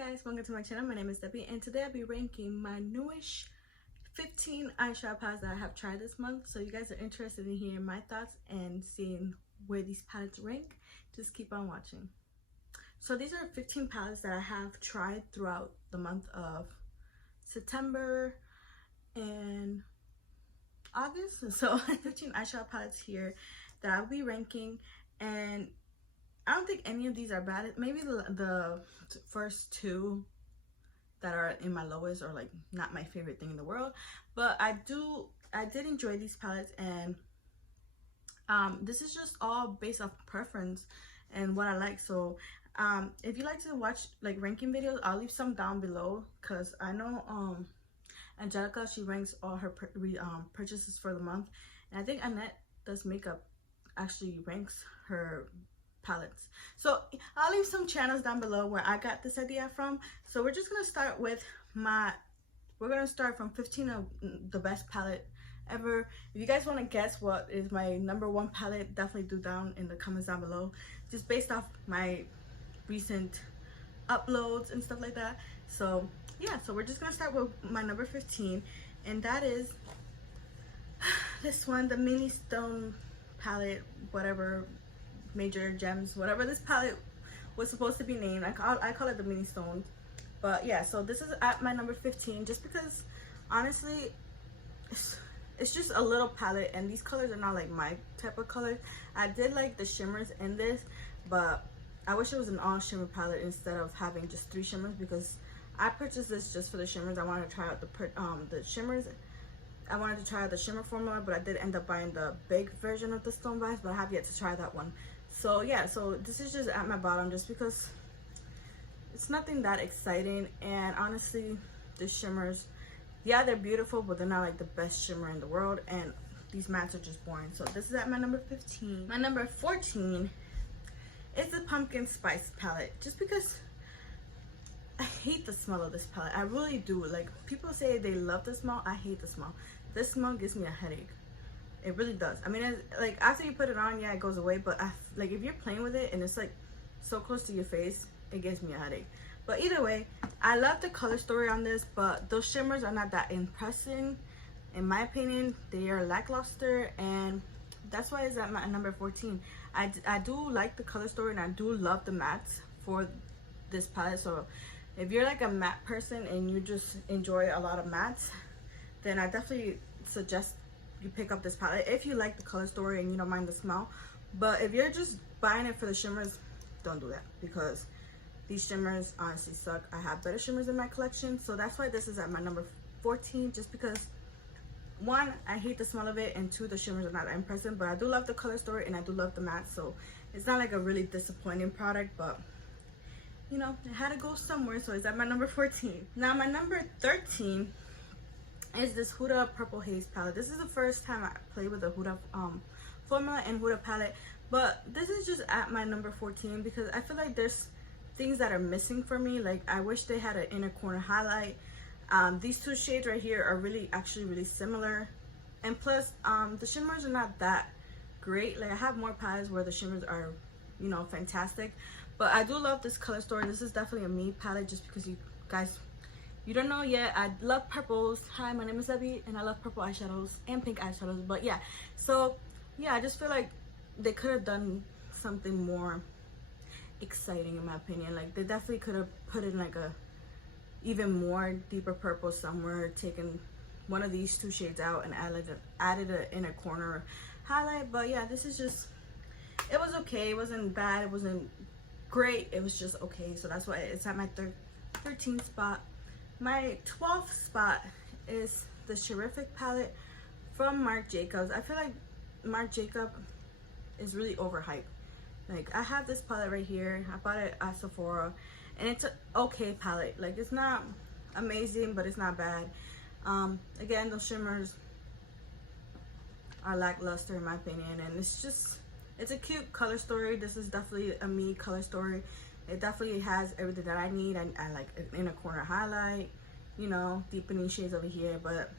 guys, welcome to my channel. My name is Debbie and today I'll be ranking my NEWISH 15 eyeshadow palettes that I have tried this month. So you guys are interested in hearing my thoughts and seeing where these palettes rank, just keep on watching. So these are 15 palettes that I have tried throughout the month of September and August. So 15 eyeshadow palettes here that I'll be ranking, and I don't think any of these are bad. Maybe the first two that are in my lowest are like not my favorite thing in the world, but I did enjoy these palettes, and this is just all based off preference and what I like. So if you like to watch like ranking videos, I'll leave some down below, because I know Angelica, she ranks all her purchases for the month, and I think Annette does makeup actually ranks her palettes. So I'll leave some channels down below where I got this idea from. So we're just gonna start with we're gonna start from 15 of the best palette ever. If you guys want to guess what is my #1 palette, definitely do down in the comments down below, just based off my recent uploads and stuff like that. So yeah, so we're just gonna start with my number 15, and that is this one, the mini stone palette, whatever, major gems, whatever this palette was supposed to be named. I call it the mini stones. But yeah, so this is at my number 15 just because honestly it's just a little palette, and these colors are not like my type of colors. I did like the shimmers in this, but I wish it was an all shimmer palette instead of having just 3 shimmers, because I purchased this just for the shimmers. I wanted to try out the shimmers. I wanted to try out the shimmer formula, but I did end up buying the big version of the Stone Vibes, but I have yet to try that one. So yeah, so this is just at my bottom just because it's nothing that exciting, and honestly the shimmers, yeah, they're beautiful, but they're not like the best shimmer in the world, and these mattes are just boring. So this is at my number 15. My number 14 is the pumpkin spice palette, just because I hate the smell of this palette. I really do. Like, people say they love the smell, I hate the smell. This smell gives me a headache. It really does. I mean, it's, like, after you put it on, yeah, it goes away, but like if you're playing with it and it's like so close to your face, it gives me a headache. But either way, I love the color story on this, but those shimmers are not that impressive in my opinion. They are lackluster, and that's why it's at my number 14. I do like the color story, and I do love the mattes for this palette. So if you're like a matte person and you just enjoy a lot of mattes, then I definitely suggest you pick up this palette if you like the color story and you don't mind the smell. But if you're just buying it for the shimmers, don't do that, because these shimmers honestly suck. I have better shimmers in my collection, so that's why this is at my number 14, just because 1, I hate the smell of it, and 2, the shimmers are not that impressive. But I do love the color story, and I do love the matte, so it's not like a really disappointing product, but you know, it had to go somewhere, so it's at my number 14. Now my number 13 is this Huda Purple Haze palette. This is the first time I played with the Huda Formula and Huda Palette, but this is just at my number 14 because I feel like there's things that are missing for me. Like, I wish they had an inner corner highlight. These 2 shades right here are actually really similar, and plus the shimmers are not that great. Like, I have more palettes where the shimmers are, you know, fantastic, but I do love this color story. This is definitely a me palette, just because you guys, you don't know yet, I love purples. Hi, my name is Debbie, and I love purple eyeshadows and pink eyeshadows. But yeah, so yeah, I just feel like they could have done something more exciting in my opinion. Like, they definitely could have put in like a even more deeper purple somewhere, taken one of these 2 shades out and added an inner corner highlight. But yeah, this is just, it was okay. It wasn't bad, it wasn't great, it was just okay. So that's why it's at my 13th spot. My 12th spot is the Terrific palette from Marc Jacobs. I feel like Marc Jacobs is really overhyped. Like, I have this palette right here. I bought it at Sephora, and it's an okay palette. Like, it's not amazing, but it's not bad. Again, those shimmers are lackluster in my opinion, and it's a cute color story. This is definitely a me color story. It definitely has everything that I need. I like an inner corner highlight, you know, deepening shades over here, but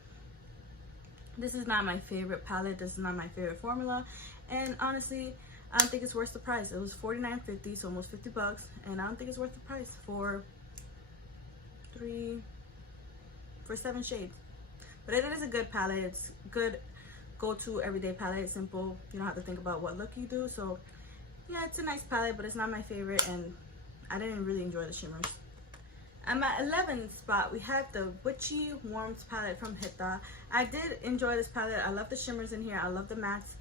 this is not my favorite palette. This is not my favorite formula, and honestly, I don't think it's worth the price. It was $49.50, so almost 50 bucks, and I don't think it's worth the price for 3 for 7 shades. But it is a good palette. It's good go-to everyday palette. Simple. You don't have to think about what look you do. So yeah, it's a nice palette, but it's not my favorite, and I didn't really enjoy the shimmers. At my 11th spot, we have the Witchy Warmth palette from Hita. I did enjoy this palette. I love the shimmers in here. I love the mattes,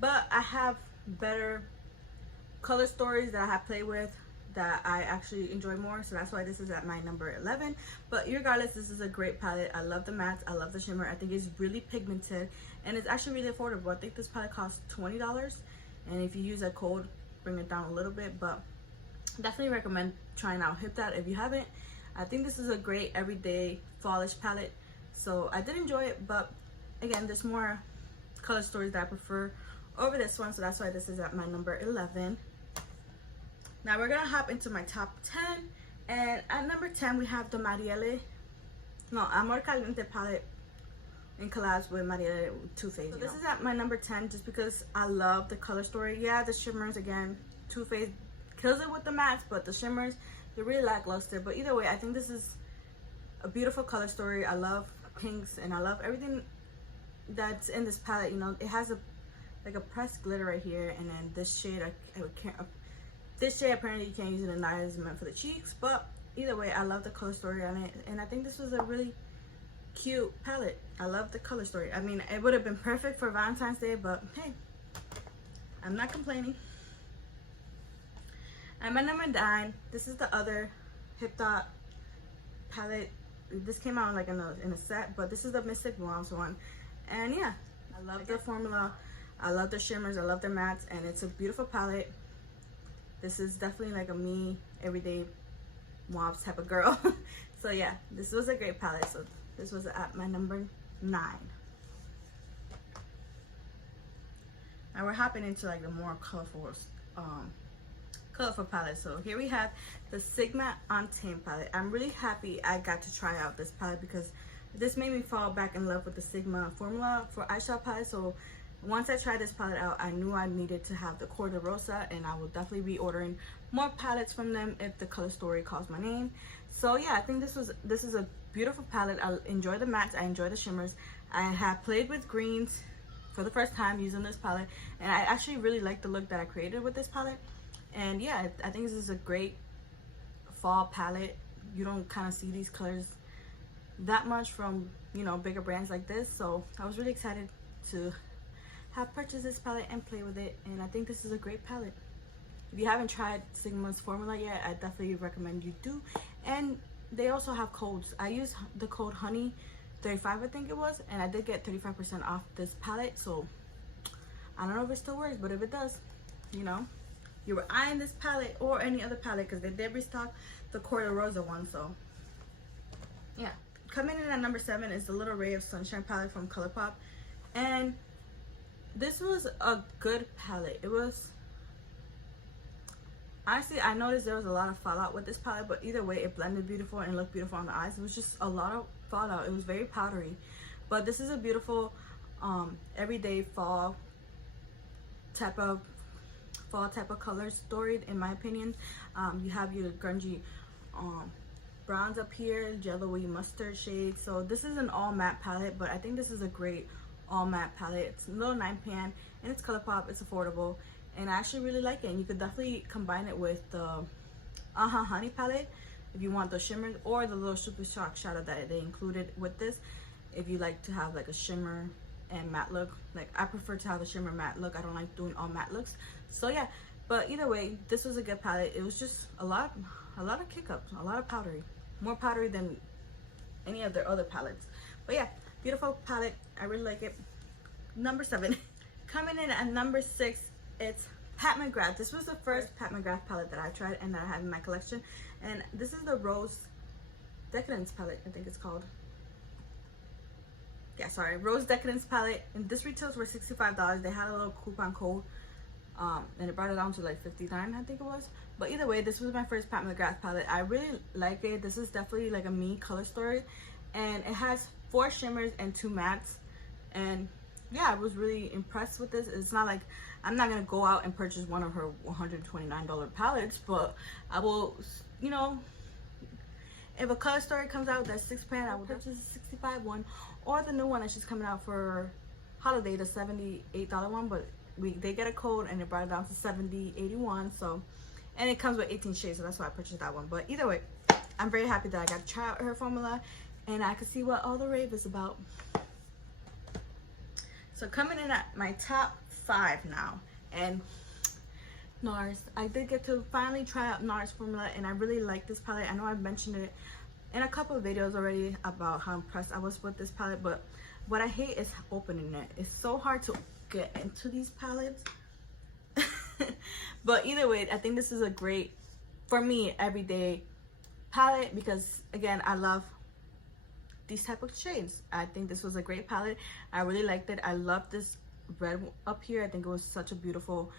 but I have better color stories that I have played with that I actually enjoy more, so that's why this is at my number 11. But regardless, this is a great palette. I love the mattes. I love the shimmer. I think it's really pigmented, and it's actually really affordable. I think this palette costs $20, and if you use a code, bring it down a little bit. But definitely recommend trying out Hipdot if you haven't. I think this is a great everyday fallish palette, so I did enjoy it, but again, there's more color stories that I prefer over this one, so that's why this is at my number 11. Now we're gonna hop into my top 10, and at number 10 we have the Amor Caliente palette in collabs with Marielle Too Faced. So this is at my number 10 just because I love the color story. Yeah, the shimmers, again, Too Faced kills it with the mattes, but the shimmers, they're really lackluster. But either way, I think this is a beautiful color story. I love pinks, and I love everything that's in this palette. You know, it has a like a pressed glitter right here, and then this shade this shade apparently you can't use it in eyes, it's meant for the cheeks. But either way, I love the color story on it, and I think this was a really cute palette. I love the color story. I mean, it would have been perfect for Valentine's Day, but hey, I'm not complaining. At my number 9, this is the other Hipdot palette. This came out like in a set, but this is the Mystic Blondes one. And yeah, I love the formula. I love the shimmers. I love the mattes, and it's a beautiful palette. This is definitely like a me everyday mauves type of girl. So yeah, this was a great palette. So this was at my number 9. Now we're hopping into like the more colorful palette. So here we have the Sigma Untamed palette. I'm really happy I got to try out this palette because this made me fall back in love with the Sigma formula for eyeshadow palette. So once I tried this palette out, I knew I needed to have the Cor de Rosa, and I will definitely be ordering more palettes from them if the color story calls my name. So yeah, I think this is a beautiful palette. I enjoy the mattes, I enjoy the shimmers. I have played with greens for the first time using this palette, and I actually really like the look that I created with this palette. And yeah, I think this is a great fall palette. You don't kind of see these colors that much from, you know, bigger brands like this. So I was really excited to have purchased this palette and play with it, and I think this is a great palette. If you haven't tried Sigma's formula yet, I definitely recommend you do. And they also have codes. I used the code HONEY35, I think it was, and I did get 35% off this palette. So I don't know if it still works, but if it does, you know, you were eyeing this palette or any other palette, because they did restock the Cor de Rosa one. So yeah, coming in at number 7 is the Little Ray of Sunshine palette from Colourpop, and this was a good palette. It was, honestly, I noticed there was a lot of fallout with this palette, but either way, it blended beautiful and looked beautiful on the eyes. It was just a lot of fallout. It was very powdery, but this is a beautiful everyday fall type of color story, in my opinion. You have your grungy browns up here, yellowy mustard shades. So this is an all matte palette, but I think this is a great all matte palette. It's a little 9pan, and it's Colourpop. It's affordable, and I actually really like it. And you could definitely combine it with the Honey palette if you want the shimmers, or the little Super Shock shadow that they included with this if you like to have like a shimmer and matte look. Like, I prefer to have a shimmer matte look. I don't like doing all matte looks. So yeah, but either way, this was a good palette. It was just a lot of kick ups, a lot of powdery, more powdery than any of their other palettes. But yeah, beautiful palette. I really like it. Number 7. Coming in at number 6, it's Pat McGrath. This was the first Pat McGrath palette that I tried and that I have in my collection, and this is the Rose Decadence palette, I think it's called. Yeah, sorry, Rose Decadence palette, and this retails for $65. They had a little coupon code, and it brought it down to like $59, I think it was. But either way, this was my first Pat McGrath palette. I really like it. This is definitely like a me color story, and it has 4 shimmers and 2 mattes. And yeah, I was really impressed with this. It's not like, I'm not gonna go out and purchase one of her $129 palettes, but I will, you know, If a color story comes out that's 6 pan, I would purchase the 65 one, or the new one that's just coming out for holiday, the $78 one. But they get a code and it brought it down to $70.81. So, and it comes with 18 shades, so that's why I purchased that one. But either way, I'm very happy that I got to try out her formula and I could see what all the rave is about. So coming in at my top 5 now, and Nars. I did get to finally try out Nars Formula, and I really like this palette. I know I've mentioned it in a couple of videos already about how impressed I was with this palette, but what I hate is opening it. It's so hard to get into these palettes. But either way, I think this is a great, for me, everyday palette, because again, I love these type of shades. I think this was a great palette. I really liked it. I love this red up here. I think it was such a beautiful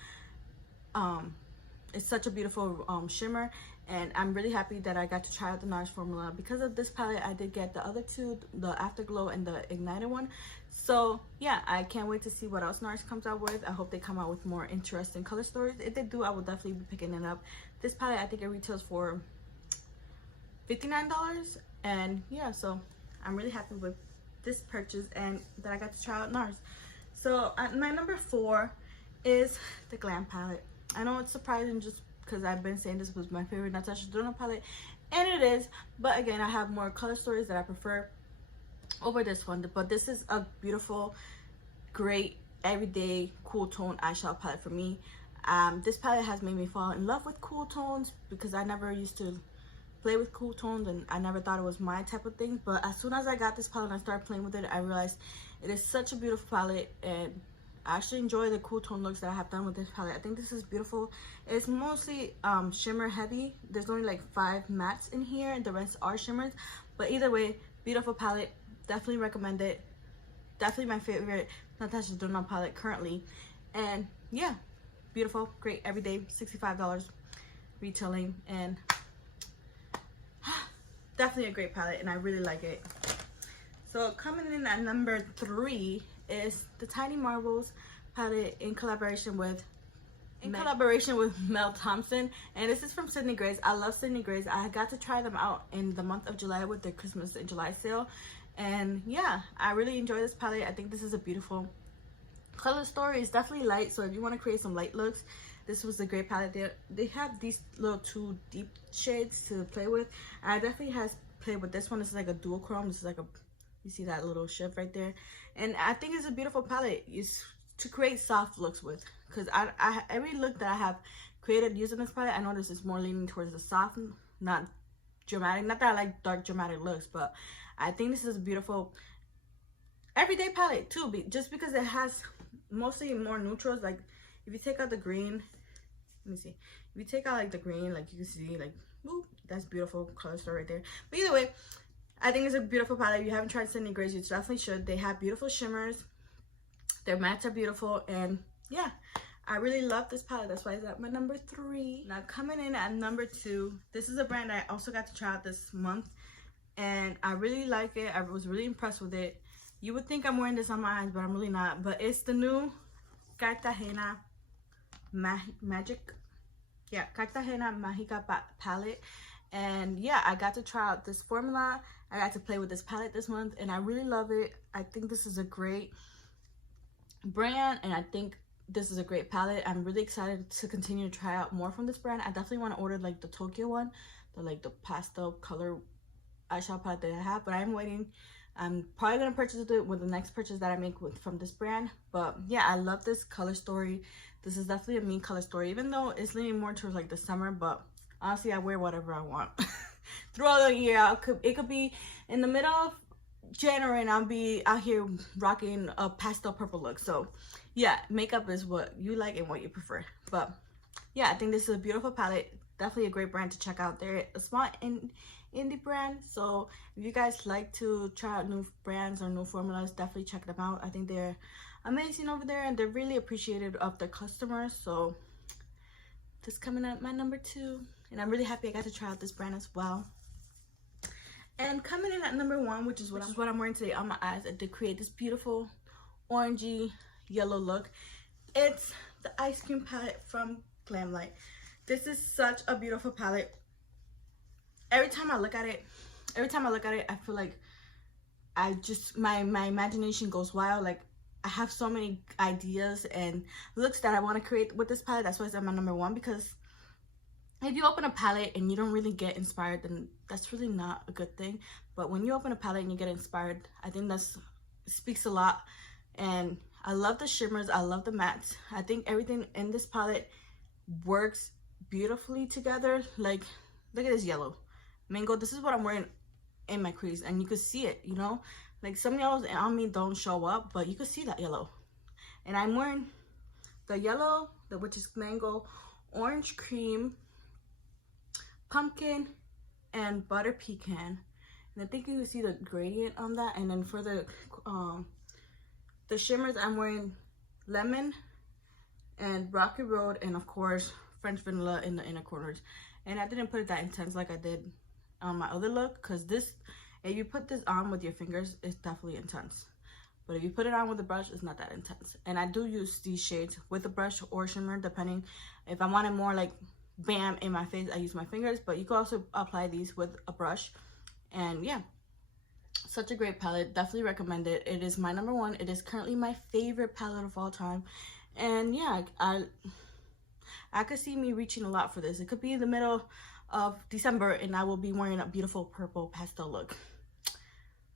it's such a beautiful shimmer, and I'm really happy that I got to try out the Nars Formula. Because of this palette, I did get the other two, the Afterglow and the Ignited one. So yeah, I can't wait to see what else Nars comes out with. I hope they come out with more interesting color stories. If they do, I will definitely be picking it up. This palette, I think it retails for $59, and yeah, so I'm really happy with this purchase and that I got to try out Nars. So my number 4 is the Glam Palette. I know it's surprising just because I've been saying this was my favorite Natasha Denona palette, and it is, but again, I have more color stories that I prefer over this one. But this is a beautiful, great, everyday, cool tone eyeshadow palette for me. This palette has made me fall in love with cool tones, because I never used to play with cool tones and I never thought it was my type of thing. But as soon as I got this palette and I started playing with it, I realized it is such a beautiful palette, and I actually enjoy the cool tone looks that I have done with this palette. I think this is beautiful. It's mostly shimmer heavy. There's only like 5 mattes in here and the rest are shimmers. But either way, beautiful palette. Definitely recommend it. Definitely my favorite Natasha Denona palette currently. And yeah, beautiful, great, everyday, $65 retailing, and definitely a great palette, and I really like it. So coming in at number 3 is the Tiny Marbles palette in collaboration with Mel Thompson, and this is from Sydney Grace. I love Sydney Grace. I got to try them out in the month of July with their Christmas in July sale, and yeah, I really enjoy this palette. I think this is a beautiful color story. It's definitely light, so if you want to create some light looks, this was a great palette. They have these little 2 deep shades to play with. I definitely has played with this one. This is like a dual chrome. This is like a, you see that little shift right there, and I think it's a beautiful palette. It's to create soft looks with, because I every look that I have created using this palette, I know this is more leaning towards the soft, not dramatic. Not that I like dark dramatic looks, but I think this is a beautiful everyday palette too, just because it has mostly more neutrals. Like if you take out the green, let me see, if you take out like the green, like you can see, like, ooh, that's beautiful color story right there. But either way, I think it's a beautiful palette. If you haven't tried Sydney Grace, you definitely should. They have beautiful shimmers. Their mattes are beautiful, and yeah, I really love this palette. That's why it's at my number 3. Now coming in at number 2, this is a brand I also got to try out this month, and I really like it. I was really impressed with it. You would think I'm wearing this on my eyes, but I'm really not. But it's the new Tahina Magic. Yeah, Tahina Magic palette. And yeah, I got to try out this formula. I got to play with this palette this month, and I really love it. I think this is a great brand, and I think this is a great palette. I'm really excited to continue to try out more from this brand. I definitely want to order like the Tokyo one, the pastel color eyeshadow palette that I have, but I'm waiting. I'm probably gonna purchase it with the next purchase that I make from this brand. But yeah, I love this color story. This is definitely a me color story, even though it's leaning more towards like the summer. But honestly, I wear whatever I want throughout the year. It could be in the middle of January and I'll be out here rocking a pastel purple look. So yeah, makeup is what you like and what you prefer. But yeah, I think this is a beautiful palette. Definitely a great brand to check out. They're a small indie brand, so if you guys like to try out new brands or new formulas, definitely check them out. I think they're amazing over there, and they're really appreciated of their customers. So this coming at my number 2, and I'm really happy I got to try out this brand as well. And coming in at number 1, which is what I'm wearing today on my eyes, to create this beautiful orangey yellow look, it's the Ice Cream palette from Glamlight. This is such a beautiful palette. every time I look at it, I feel like my imagination goes wild. Like, I have so many ideas and looks that I want to create with this palette. That's why it's at my number one, because if you open a palette and you don't really get inspired, then that's really not a good thing. But when you open a palette and you get inspired, I think that speaks a lot. And I love the shimmers, I love the mattes. I think everything in this palette works beautifully together. Like, look at this yellow mango. This is what I'm wearing in my crease, and you can see it, you know, like some yellows on me don't show up, but you can see that yellow. And I'm wearing the yellow, which is mango, orange cream, pumpkin, and butter pecan. And I think you can see the gradient on that. And then for the shimmers, I'm wearing lemon and rocky road, and of course French vanilla in the inner corners. And I didn't put it that intense like I did on my other look, because this, if you put this on with your fingers, it's definitely intense. But if you put it on with a brush, it's not that intense. And I do use these shades with a brush or shimmer, depending. If I want it more like bam in my face, I use my fingers, but you can also apply these with a brush. And yeah, such a great palette, definitely recommend it. It is my number one. It is currently my favorite palette of all time. And yeah, I could see me reaching a lot for this. It could be in the middle of December and I will be wearing a beautiful purple pastel look.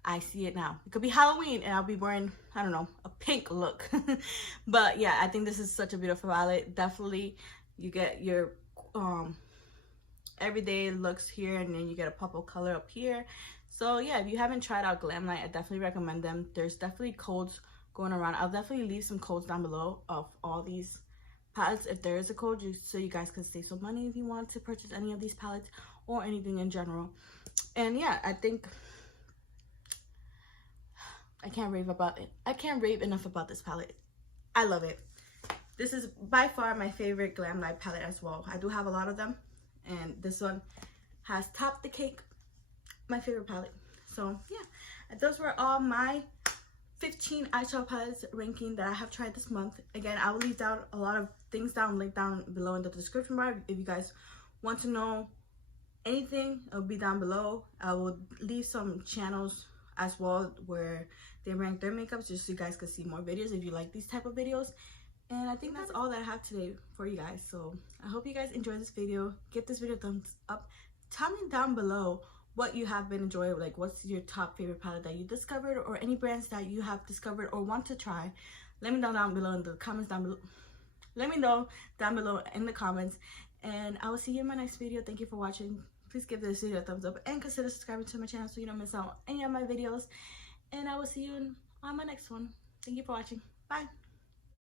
I see it now. It could be Halloween and I'll be wearing, I don't know, a pink look. But yeah, I think this is such a beautiful palette. Definitely you get your everyday looks here, and then you get a pop of color up here. So yeah, if you haven't tried out Glamlight, I definitely recommend them. There's definitely codes going around. I'll definitely leave some codes down below of all these palettes if there is a code, just so you guys can save some money if you want to purchase any of these palettes or anything in general. And yeah, I think I can't rave about it. I can't rave enough about this palette. I love it. This is by far my favorite Glamlight palette as well. I do have a lot of them, and this one has topped the cake, my favorite palette. So yeah, those were all my 15 eyeshadow palettes ranking that I have tried this month. Again, I will leave down a lot of things linked down below in the description bar. If you guys want to know anything, it'll be down below. I will leave some channels as well where they rank their makeups, just so you guys can see more videos if you like these type of videos. And I think that's all that I have today for you guys. So I hope you guys enjoyed this video. Give this video a thumbs up. Tell me down below what you have been enjoying, like what's your top favorite palette that you discovered, or any brands that you have discovered or want to try. Let me know down below in the comments down below. Let me know down below in the comments, and I will see you in my next video. Thank you for watching. Please give this video a thumbs up and consider subscribing to my channel so you don't miss out on any of my videos. And I will see you on my next one. Thank you for watching. Bye.